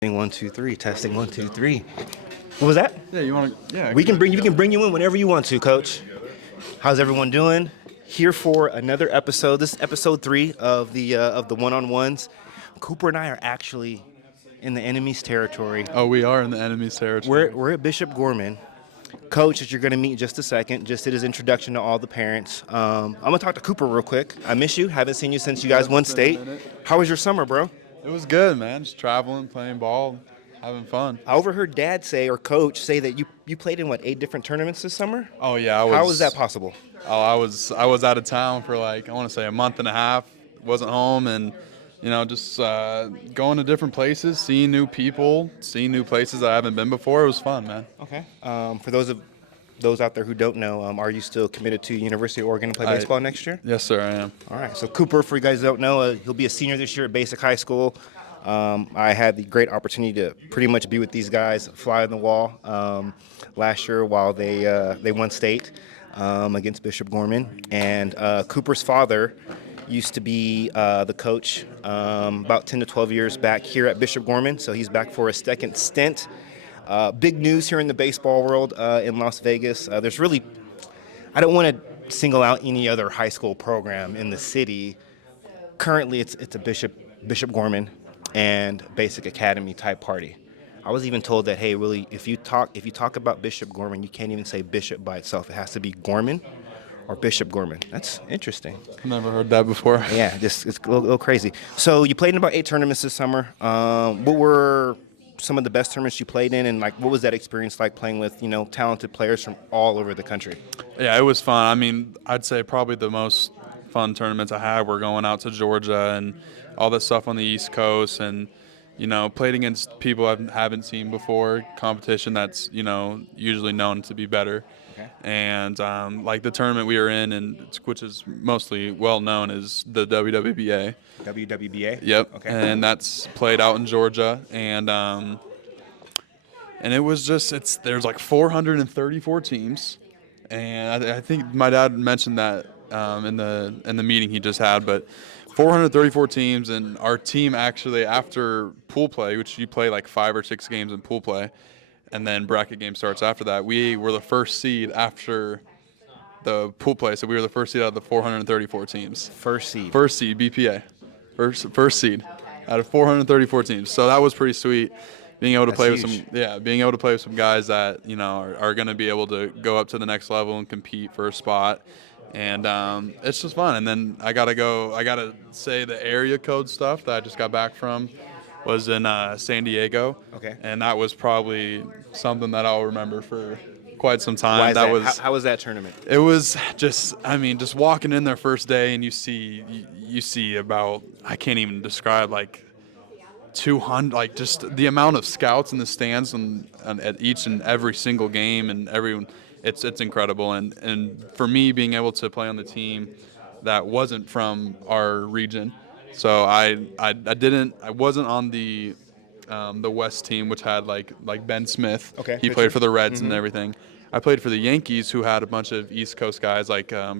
1, 2, 3. Testing 1, 2, 3. What was that? Yeah, you want to? Yeah, We can bring you in whenever you want to, Coach. How's everyone doing? Here for another episode. This is episode 3 of the one-on-ones. Cooper and I are actually in the enemy's territory. Oh, we are in the enemy's territory. We're at Bishop Gorman. Coach, that you're going to meet in just a second, just did his introduction to all the parents. I'm going to talk to Cooper real quick. I miss you. Haven't seen you since you guys won state. How was your summer, bro? It was good, man. Just traveling, playing ball, having fun. I overheard Dad say, or Coach say, that you played in, 8 different tournaments this summer? Oh yeah, How was that possible? Oh, I was out of town for I want to say a month and a half. Wasn't home, and just going to different places, seeing new people, seeing new places I haven't been before. It was fun, man. Okay. For those out there who don't know, are you still committed to University of Oregon to play baseball next year? Yes, sir, I am. All right. So Cooper, for you guys who don't know, he'll be a senior this year at Basic High School. I had the great opportunity to pretty much be with these guys, fly on the wall, last year while they won state against Bishop Gorman. And Cooper's father used to be the coach about 10 to 12 years back here at Bishop Gorman, so he's back for a second stint. Big news here in the baseball world in Las Vegas. I don't want to single out any other high school program in the city. Currently, it's a Bishop Gorman and Basic Academy type party. I was even told that, hey, really, if you talk about Bishop Gorman, you can't even say Bishop by itself. It has to be Gorman or Bishop Gorman. That's interesting. I've never heard that before. Yeah, it's a little crazy. So you played in about 8 tournaments this summer. What were some of the best tournaments you played in, and what was that experience like playing with talented players from all over the country? Yeah, it was fun. I mean, I'd say probably the most fun tournaments I had were going out to Georgia and all that stuff on the East Coast, and played against people I haven't seen before, competition that's usually known to be better. Okay. And the tournament we were in, and which is mostly well known, is the WWBA. WWBA? Yep. Okay. And that's played out in Georgia, and it was just there's 434 teams, and I think my dad mentioned that in the meeting he just had, but 434 teams, and our team actually, after pool play, which you play 5 or 6 games in pool play, and then bracket game starts after that, we were the first seed after the pool play, so we were the first seed out of the 434 teams. First seed, BPA. First seed out of 434 teams. So that was pretty sweet. Being able to play with some guys that are going to be able to go up to the next level and compete for a spot. And it's just fun. And then I gotta say the area code stuff that I just got back from was in San Diego. Okay. And that was probably something that I'll remember for quite some time. Why is that? How was that tournament? It was just walking in there first day, and you see about, I can't even describe, 200, just the amount of scouts in the stands and at each and every single game, and everyone. It's incredible, and for me, being able to play on the team that wasn't from our region, so I wasn't on the West team, which had like Ben Smith. Okay. He played for the Reds and everything. I played for the Yankees, who had a bunch of East Coast guys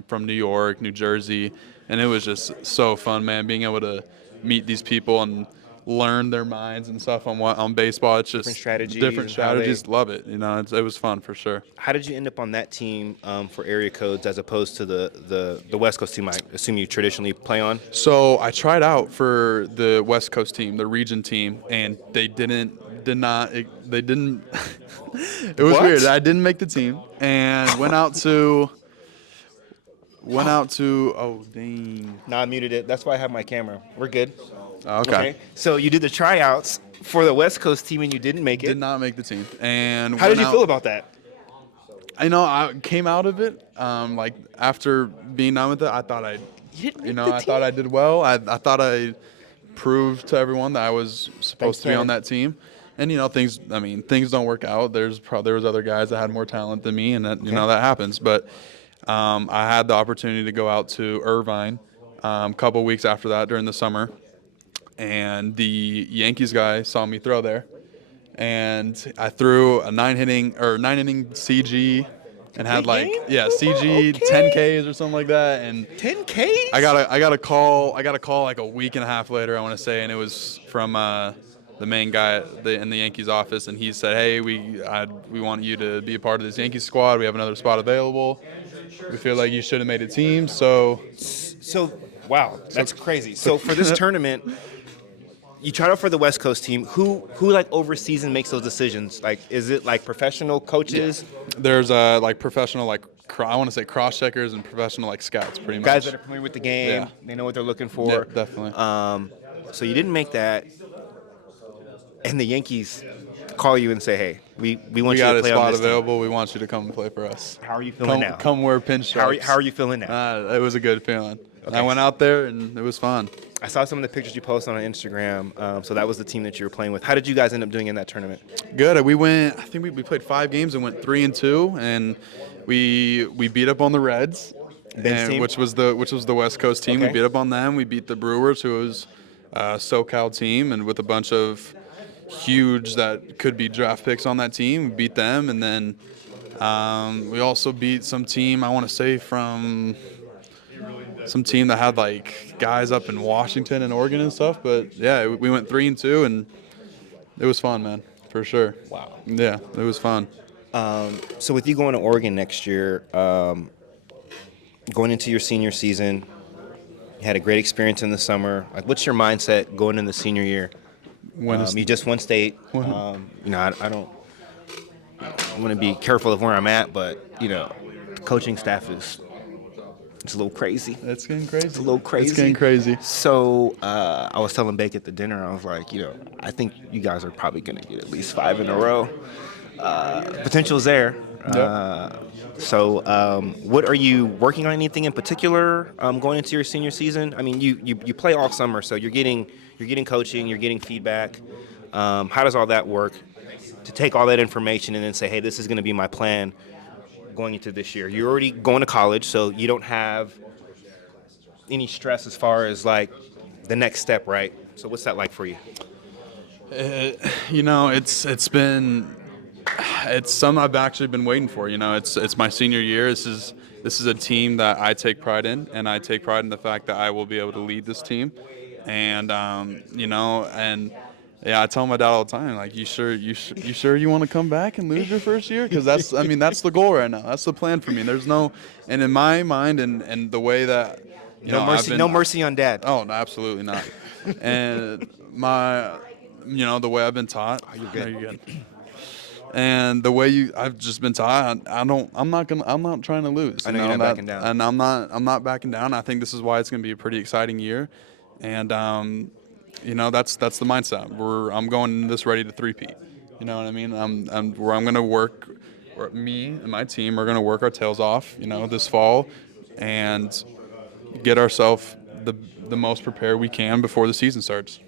from New York, New Jersey, and it was just so fun, man, being able to meet these people and learn their minds and stuff on baseball. It's just different strategies. Love it. It was fun for sure. How did you end up on that team for area codes as opposed to the West Coast team I assume you traditionally play on? So I tried out for the West Coast team, the region team, and they didn't. It was What? weird. I didn't make the team, and went out to. Oh dang. No, I muted it. That's why I have my camera. We're good. Okay. So you did the tryouts for the West Coast team and you didn't make it. Did not make the team. And how did you feel about that? I came out of it after being done with it. I thought I thought I did well. I thought I proved to everyone that I was supposed to be on that team. And things don't work out. There was other guys that had more talent than me, and that that happens. But I had the opportunity to go out to Irvine a couple weeks after that during the summer. And the Yankees guy saw me throw there, and I threw a 9-inning CG, and had CG 10Ks or something like that. And 10Ks? I got a call like a week and a half later, I want to say, and it was from the main guy in the Yankees office, and he said, "Hey, we want you to be a part of this Yankees squad. We have another spot available. We feel like you should have made a team." So, wow, that's crazy. So for this tournament, you tried out for the West Coast team. Who like oversees and makes those decisions? Like, is it like professional coaches, there's like professional I want to say cross checkers and professional scouts, pretty much. guys that are familiar with the game? Yeah. They know what they're looking for. Yeah, definitely. So you didn't make that, and the Yankees call you and say, "Hey, we want We you got to a play on spot this team." available. We want you to come and play for us. How are you feeling now? Come wear pinstripes. How are you feeling now? It was a good feeling. Okay. I went out there and it was fun. I saw some of the pictures you posted on Instagram. So that was the team that you were playing with. How did you guys end up doing in that tournament? Good. We went. I think we played 5 games and went 3-2, and we beat up on the Reds, Team? which was the West Coast team. Okay. We beat up on them. We beat the Brewers, who was a SoCal team, and with a bunch of huge that could be draft picks on that team, we beat them, and then we also beat some team. I want to say from some team that had guys up in Washington and Oregon and stuff. But yeah, we went 3-2, and it was fun, man, for sure. Wow. Yeah, it was fun. So with you going to Oregon next year, going into your senior season, you had a great experience in the summer. Like, what's your mindset going into the senior year? You just won state. I don't. I'm going to be careful of where I'm at, but the coaching staff it's a little crazy. It's getting crazy. It's a little crazy. It's getting crazy. So I was telling Bake at the dinner, I was like, I think you guys are probably going to get at least 5 in a row. Potential's there. Yep. So what are you working on? Anything in particular going into your senior season? I mean, you play all summer, so you're getting coaching, you're getting feedback. How does all that work to take all that information and then say, hey, this is going to be my plan going into this year? You're already going to college, so you don't have any stress as far as the next step, right? So what's that like for you? It's something I've actually been waiting for. It's my senior year. This is a team that I take pride in, and I take pride in the fact that I will be able to lead this team. And yeah, I tell my dad all the time, you sure you want to come back and lose your first year? Because that's the goal right now. That's the plan for me. And in my mind and the way that no mercy on dad. Oh, no, absolutely not. And the way I've been taught. Oh, you're good. No, you're good. And the way I've just been taught, I'm not trying to lose. I know you're not backing down. And I'm not backing down. I think this is why it's going to be a pretty exciting year. And that's the mindset. I'm going into this ready to three-peat. You know what I mean? I'm going to work. Me and my team are going to work our tails off. This fall, and get ourselves the most prepared we can before the season starts.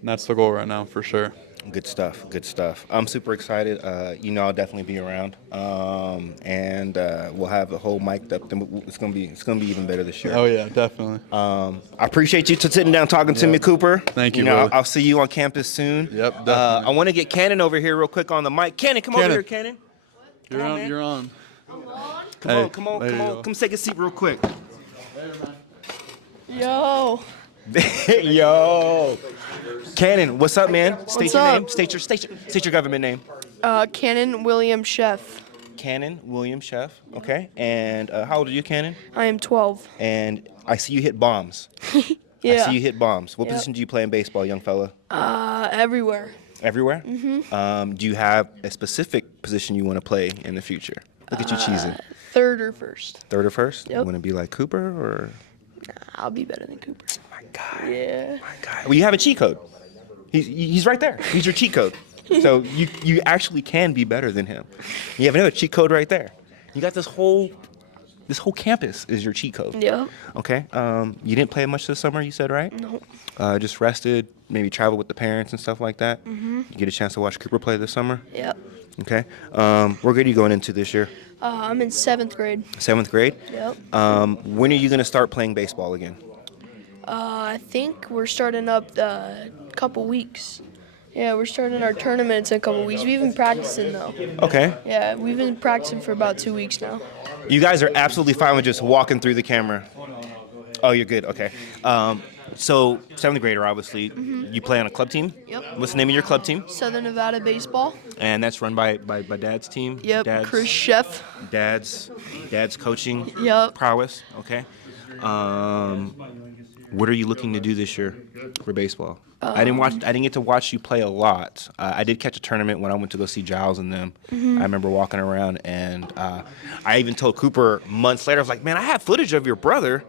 And that's the goal right now, for sure. Good stuff. I'm super excited. I'll definitely be around, and we'll have the whole mic'd up. It's gonna be even better this year. Oh yeah, definitely. I appreciate you sitting down talking to me, Cooper. Thank you. I'll see you on campus soon. Yep, definitely. I want to get Cannon over here real quick on the mic. Cannon, come over here, Cannon. You're on. You're on. Come on. Come take a seat real quick. Yo. Yo. Cannon, what's up, man? State What's your up? name. State your government name. Cannon William Sheff. Cannon William Sheff. Okay. And how old are you, Cannon? I am 12. And I see you hit bombs. Yeah. I see you hit bombs. What Yep. position do you play in baseball, young fella? Everywhere. Everywhere? Mm-hmm. Do you have a specific position you want to play in the future? Look at you cheesing. Third or first. Third or first? Yep. You want to be like Cooper or? I'll be better than Cooper. My God. Yeah. My God. Well, you have a cheat code. He's right there. He's your cheat code. So you actually can be better than him. You have another cheat code right there. You got this whole campus is your cheat code. Yep. Okay. You didn't play much this summer, you said, right? No. Just rested, maybe travel with the parents and stuff like that. Mm-hmm. You get a chance to watch Cooper play this summer? Yep. Okay. What grade are you going into this year? I'm in 7th grade. 7th grade? Yep. When are you going to start playing baseball again? I think we're starting up a couple weeks. Yeah, we're starting our tournaments in a couple weeks. We've been practicing, though. Okay. Yeah, we've been practicing for about 2 weeks now. You guys are absolutely fine with just walking through the camera. Oh, you're good. Okay. So, seventh grader, obviously, you play on a club team? Yep. What's the name of your club team? Southern Nevada baseball. And that's run by Dad's team? Yep. Chris Sheff. Dad's coaching Yep. prowess? Okay. What are you looking to do this year for baseball? I didn't get to watch you play a lot. I did catch a tournament when I went to go see Giles and them. I remember walking around, and I even told Cooper months later, I was like, man, I have footage of your brother.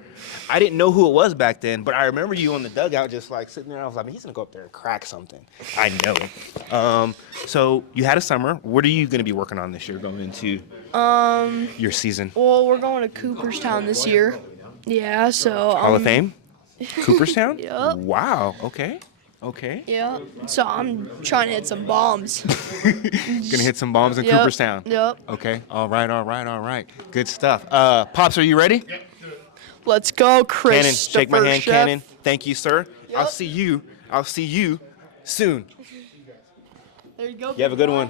I didn't know who it was back then, but I remember you on the dugout just like sitting there. I was like, man, he's going to go up there and crack something. I know. So you had a summer. What are you going to be working on this year going into your season? Well, we're going to Cooperstown this year. Yeah, so Hall of Fame? Cooperstown? Yep. Wow. Okay. Yeah. So I'm trying to hit some bombs. Gonna hit some bombs in Yep. Cooperstown. Yep. Okay. All right. Good stuff. Pops, are you ready? Let's go, Chris. Cannon, shake my hand, Sheff. Cannon. Thank you, sir. Yep. I'll see you soon. There you go. You have a good one.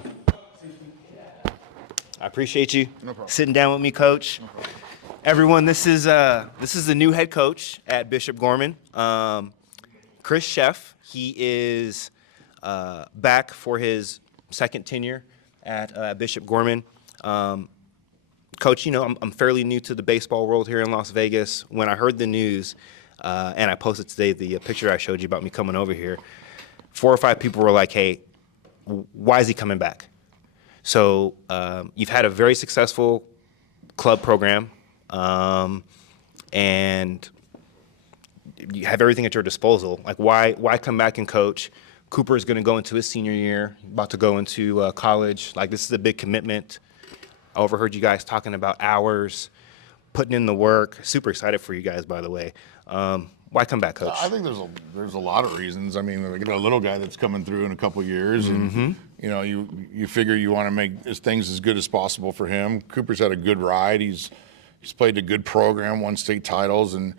I appreciate you No problem. sitting down with me, Coach. Everyone, this is the new head coach at Bishop Gorman, Chris Sheff. He is back for his second tenure at Bishop Gorman. Coach, you know, I'm fairly new to the baseball world here in Las Vegas. When I heard the news, and I posted today the picture I showed you about me coming over here, 4 or 5 people were like, hey, why is he coming back? So you've had a very successful club program, and you have everything at your disposal. Like, why come back and coach? Cooper is going to go into his senior year, about to go into college. Like, this is a big commitment. I overheard you guys talking about hours, putting in the work. Super excited for you guys, by the way. Why come back, Coach? I think there's a lot of reasons. I mean, we got a little guy that's coming through in a couple of years, and you know, you figure you want to make things as good as possible for him. Cooper's had a good ride. He's played a good program, won state titles, and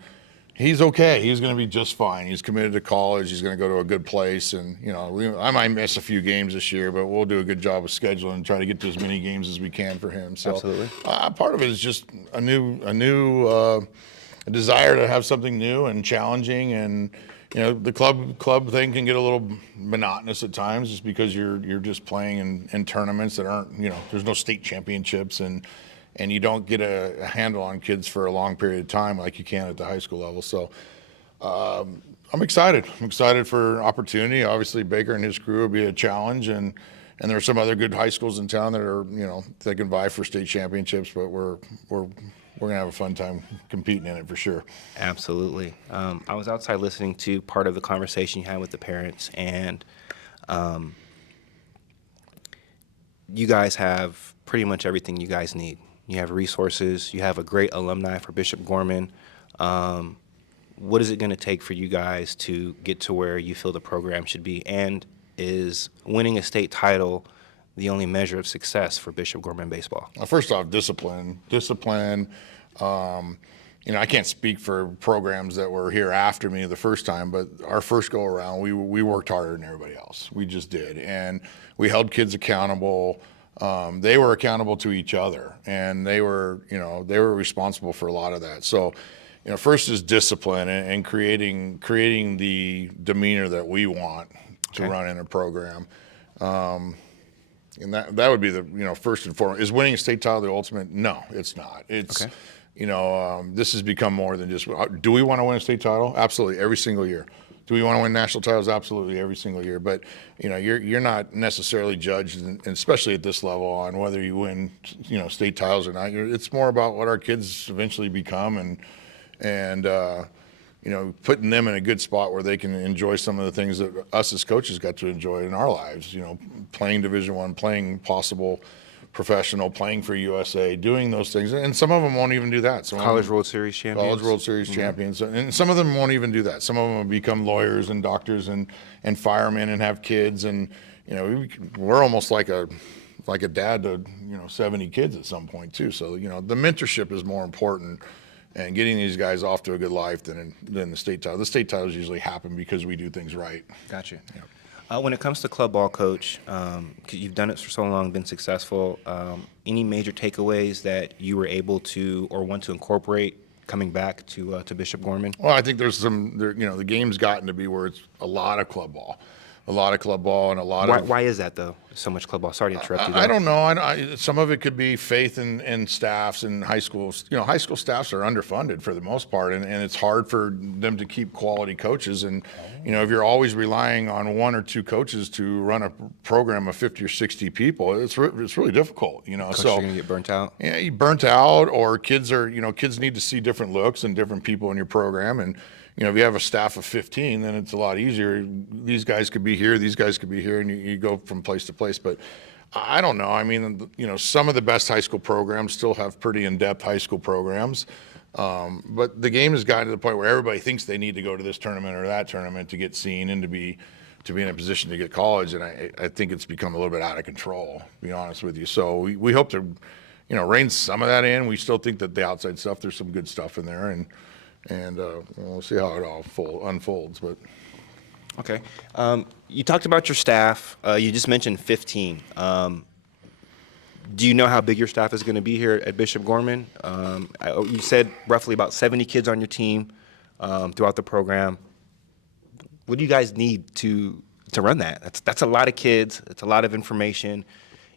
he's okay. He's going to be just fine. He's committed to college. He's going to go to a good place, and you know, I might miss a few games this year, but we'll do a good job of scheduling and try to get to as many games as we can for him. So, Absolutely. Part of it is just a desire to have something new and challenging, and you know, the club thing can get a little monotonous at times just because you're just playing in tournaments that aren't, you know, there's no state championships, and you don't get a handle on kids for a long period of time like you can at the high school level. So I'm excited. I'm excited for opportunity. Obviously, Baker and his crew will be a challenge, and there are some other good high schools in town that are, you know, they can vie for state championships, but we're gonna have a fun time competing in it for sure. Absolutely. I was outside listening to part of the conversation you had with the parents, and you guys have pretty much everything you guys need. You have resources. You have a great alumni for Bishop Gorman. What is it going to take for you guys to get to where you feel the program should be? And is winning a state title the only measure of success for Bishop Gorman baseball? Well, first off, discipline. You know, I can't speak for programs that were here after me the first time, but our first go around, we worked harder than everybody else. We just did, and we held kids accountable. They were accountable to each other, and they were responsible for a lot of that. So, you know, first is discipline and creating the demeanor that we want to run in a program. And that would be the, you know, first and foremost. Is winning a state title the ultimate? No, it's not. It's, you know, this has become more than just, do we want to win a state title? Absolutely, every single year. Do we want to win national titles? Absolutely, every single year. But, you know, you're not necessarily judged, and especially at this level, on whether you win, you know, state titles or not. It's more about what our kids eventually become, and you know, putting them in a good spot where they can enjoy some of the things that us as coaches got to enjoy in our lives. You know, playing Division I, playing possible professional, playing for USA, doing those things. And some of them won't even do that. College World Series champions. College World Series champions. And some of them won't even do that. Some of them will become lawyers and doctors and firemen and have kids. And, you know, we're almost like a dad to, you know, 70 kids at some point too. So, you know, the mentorship is more important, and getting these guys off to a good life than the state title. The state titles usually happen because we do things right. Gotcha. When it comes to club ball, Coach, 'cause you've done it for so long, been successful, any major takeaways that you were able to or want to incorporate coming back to Bishop Gorman? Well, I think there's the game's gotten to be where it's a lot of club ball. A lot of club ball and a lot of. Why is that, though? So much club ball. Sorry to interrupt you. I don't know. Some of it could be faith in staffs and high schools. High school staffs are underfunded for the most part, and it's hard for them to keep quality coaches. And, if you're always relying on one or two coaches to run a program of 50 or 60 people, it's really difficult, Coaches So are going to get burnt out. yeah, you burnt out, or kids need to see different looks and different people in your program. And, if you have a staff of 15, then it's a lot easier. These guys could be here, these guys could be here, and you go from place to place. But I don't know. I mean, some of the best high school programs still have pretty in-depth high school programs. But the game has gotten to the point where everybody thinks they need to go to this tournament or that tournament to get seen and to be in a position to get college. And I think it's become a little bit out of control, to be honest with you. So we hope to, rein some of that in. We still think that the outside stuff, there's some good stuff in there. And we'll see how it all unfolds. But Okay. You talked about your staff. You just mentioned 15. Do you know how big your staff is going to be here at Bishop Gorman? You said roughly about 70 kids on your team throughout the program. What do you guys need to run that? That's a lot of kids. It's a lot of information.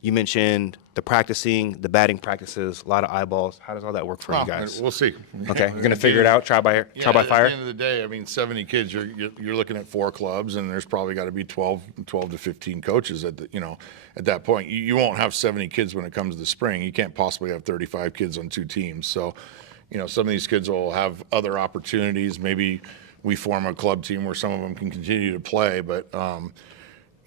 You mentioned the practicing, the batting practices, a lot of eyeballs. How does all that work for you guys? We'll see. Okay, you're going to figure it out, trial by fire? At the end of the day, I mean, 70 kids, you're looking at 4 clubs, and there's probably got to be 12 to 15 coaches at that point. You won't have 70 kids when it comes to the spring. You can't possibly have 35 kids on 2 teams. So, some of these kids will have other opportunities. Maybe we form a club team where some of them can continue to play, but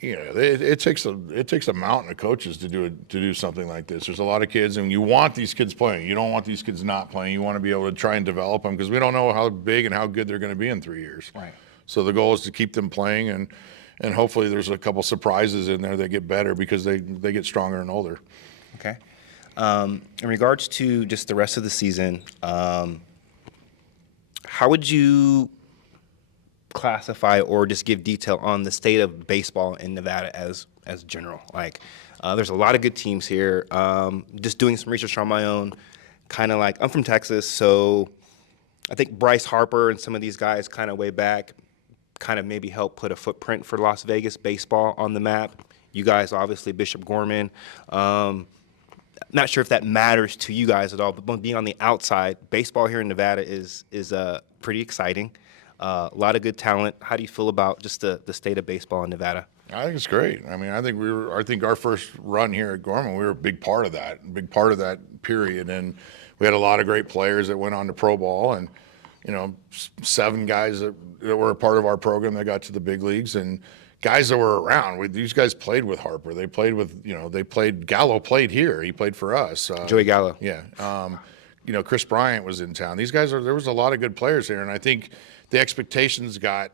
it takes a mountain of coaches to do something like this. There's a lot of kids, and you want these kids playing. You don't want these kids not playing. You want to be able to try and develop them, because we don't know how big and how good they're going to be in 3 years. Right. So the goal is to keep them playing, and hopefully there's a couple surprises in there that get better because they get stronger and older. Okay. In regards to just the rest of the season, how would you classify or just give detail on the state of baseball in Nevada as general? Like, there's a lot of good teams here. Just doing some research on my own, kind of like, I'm from Texas, so I think Bryce Harper and some of these guys kind of way back kind of maybe helped put a footprint for Las Vegas baseball on the map. You guys, obviously, Bishop Gorman. Not sure if that matters to you guys at all, but being on the outside, baseball here in Nevada is pretty exciting. A lot of good talent. How do you feel about just the state of baseball in Nevada? I think it's great. I mean, I think our first run here at Gorman, we were a big part of that period, and we had a lot of great players that went on to pro ball, and 7 guys that were a part of our program that got to the big leagues, and guys that were around. These guys played with Harper. They played with, Gallo played here. He played for us. Joey Gallo. Yeah. Chris Bryant was in town. These guys there was a lot of good players here, and I think the expectations got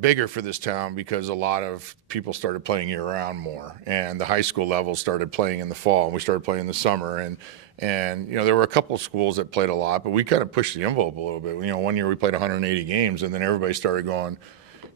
bigger for this town because a lot of people started playing year-round more, and the high school level started playing in the fall, and we started playing in the summer, and there were a couple of schools that played a lot, but we kind of pushed the envelope a little bit. One year we played 180 games, and then everybody started going,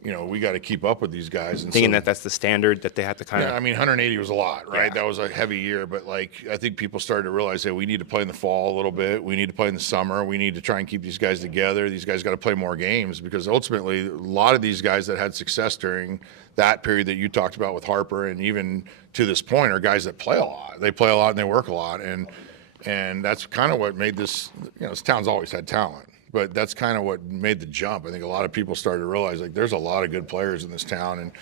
we got to keep up with these guys. And thinking that's the standard that they have to kind of. Yeah, I mean, 180 was a lot, right? Yeah. That was a heavy year, but I think people started to realize that we need to play in the fall a little bit. We need to play in the summer. We need to try and keep these guys together. These guys got to play more games, because ultimately a lot of these guys that had success during that period that you talked about with Harper, and even to this point, are guys that play a lot. They play a lot and they work a lot, and that's kind of what made this. This town's always had talent, but that's kind of what made the jump. I think a lot of people started to realize there's a lot of good players in this town, and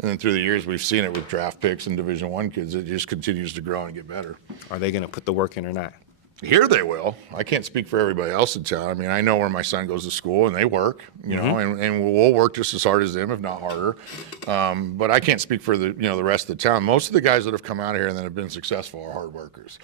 then through the years we've seen it with draft picks and Division I kids. It just continues to grow and get better. Are they going to put the work in or not? Here they will. I can't speak for everybody else in town. I mean, I know where my son goes to school, and they work, and we'll work just as hard as them, if not harder. But I can't speak for the rest of the town. Most of the guys that have come out of here and that have been successful are hard workers.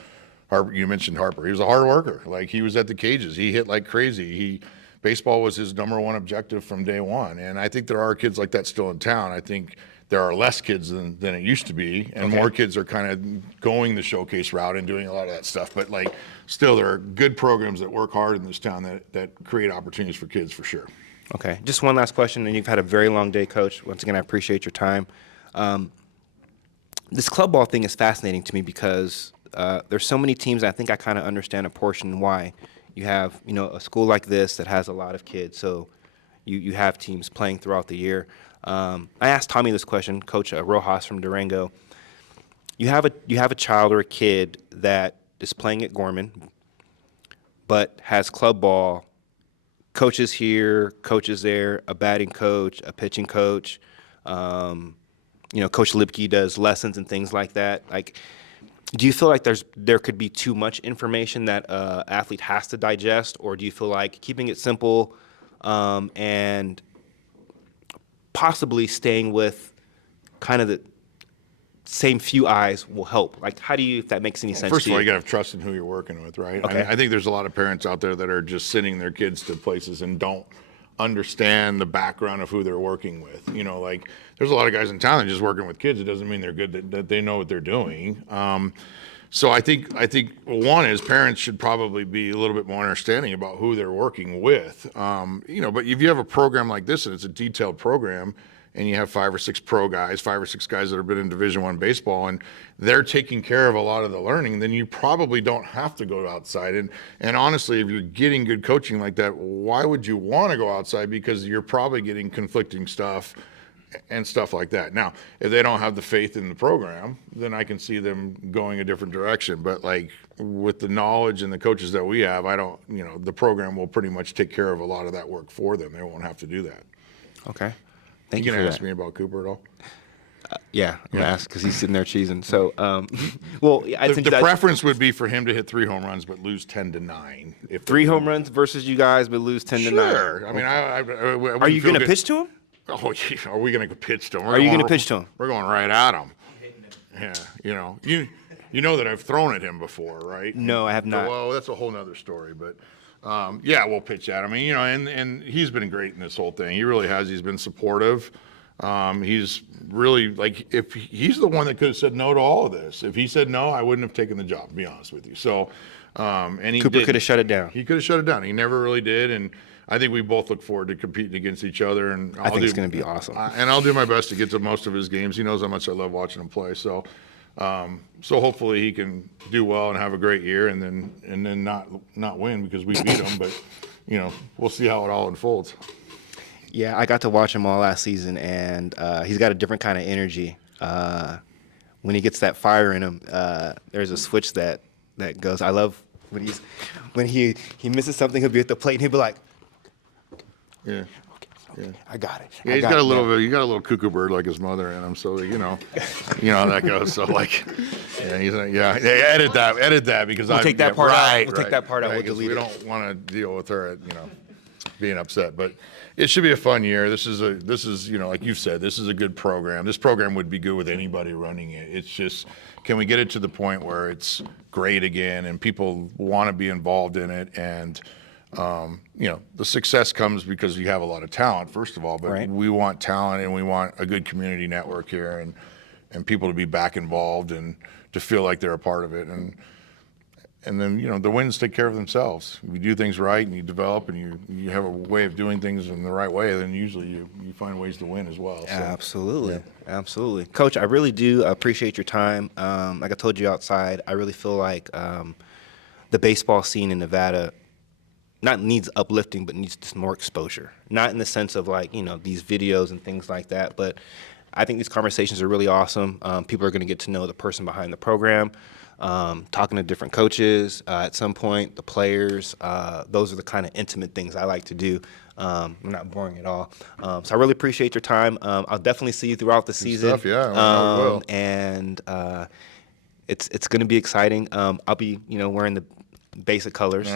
You mentioned Harper. He was a hard worker. He was at the cages. He hit like crazy. Baseball was his number one objective from day one. And I think there are kids like that still in town. I think there are less kids than it used to be, and more kids are kind of going the showcase route and doing a lot of that stuff. But still, there are good programs that work hard in this town that create opportunities for kids, for sure. Okay. Just one last question, and you've had a very long day, Coach. Once again, I appreciate your time. This club ball thing is fascinating to me because there's so many teams. I think I kind of understand a portion why. you have, a school like this that has a lot of kids, so you have teams playing throughout the year. I asked Tommy this question, Coach Rojas from Durango. You have a child or a kid that is playing at Gorman, but has club ball, coaches here, coaches there, a batting coach, a pitching coach. Coach Lipke does lessons and things like that. Like, do you feel like there could be too much information that an athlete has to digest, or do you feel like keeping it simple and possibly staying with kind of the same few eyes will help? Like, how do you, if that makes any sense First to of all, you? you got to have trust in who you're working with, right? Okay. I think there's a lot of parents out there that are just sending their kids to places and don't understand the background of who they're working with. Like there's a lot of guys in town that are just working with kids. It doesn't mean they're good, that they know what they're doing. So I think one is parents should probably be a little bit more understanding about who they're working with. But if you have a program like this and it's a detailed program, and you have 5 or 6 pro guys, 5 or 6 guys that have been in Division I baseball, and they're taking care of a lot of the learning, then you probably don't have to go outside. And honestly, if you're getting good coaching like that, why would you want to go outside? Because you're probably getting conflicting stuff and stuff like that. Now, if they don't have the faith in the program, then I can see them going a different direction. But like with the knowledge and the coaches that we have, the program will pretty much take care of a lot of that work for them. They won't have to do that. Okay. Thank You you gonna for ask that. me about Cooper at all? Yeah, I'm gonna ask because he's sitting there cheesing. So, well, I think The preference would be for him to hit 3 home runs but lose 10-9. If 3 home runs versus you guys, but lose 10 to 9. Sure. I mean, Are you gonna pitch to him? Oh, yeah. Are we gonna pitch to him? Are you gonna pitch to him? We're going right at him. Yeah. You know that I've thrown at him before, right? No, I have not. Well, that's a whole nother story, but. Yeah, we'll pitch at him. And he's been great in this whole thing. He really has. He's been supportive. He's really like, if he's the one that could have said no to all of this. If he said no, I wouldn't have taken the job, to be honest with you. So, and he Cooper could have shut it down. He could have shut it down. He never really did. And I think we both look forward to competing against each other. And I think it's going to be awesome. And I'll do my best to get to most of his games. He knows how much I love watching him play. So hopefully he can do well and have a great year, and then not win because we beat him. But we'll see how it all unfolds. Yeah, I got to watch him all last season, and he's got a different kind of energy. When he gets that fire in him, there's a switch that goes. I love when he misses something. He'll be at the plate and he'll be like, Yeah. Yeah. I got it. Yeah, he's got a little cuckoo bird like his mother in him, so how that goes. So like, edit that because We'll take that part out. We'll take that part out. We'll Because delete we it. don't want to deal with her, being upset. But it should be a fun year. This is like you've said, this is a good program. This program would be good with anybody running it. It's just, can we get it to the point where it's great again and people want to be involved in it? And the success comes because you have a lot of talent, first of all, but Right. we want talent and we want a good community network here and people to be back involved and to feel like they're a part of it. And then, the wins take care of themselves. If you do things right and you develop and you have a way of doing things in the right way, then usually you find ways to win as well. So, Absolutely. Absolutely. Coach, I really do appreciate your time. Like I told you outside, I really feel like the baseball scene in Nevada not needs uplifting, but needs just more exposure. Not in the sense of like, these videos and things like that, but I think these conversations are really awesome. People are going to get to know the person behind the program, talking to different coaches at some point, the players. Those are the kind of intimate things I like to do. I'm not boring at all. So I really appreciate your time. I'll definitely see you throughout the season. stuff, yeah, I will. And it's going to be exciting. I'll be, wearing the basic colors.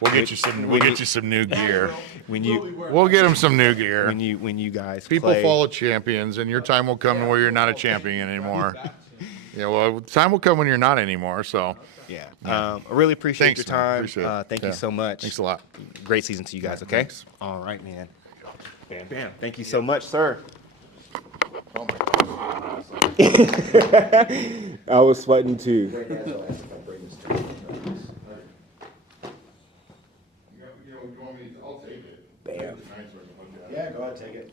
We'll get you some new gear. We'll get them some new gear. When you guys People play. follow champions, and your time will come where you're not a champion anymore. Yeah, well, time will come when you're not anymore. So, Yeah. I really appreciate Thanks, your man. time. Appreciate it. Thank Yeah. you so much. Thanks a lot. Great season to you guys, okay? Thanks. All right, man. Bam, bam. Thank you so much, sir. Oh my God. I was sweating too. I'll take it. Bam. Yeah, go ahead, take it.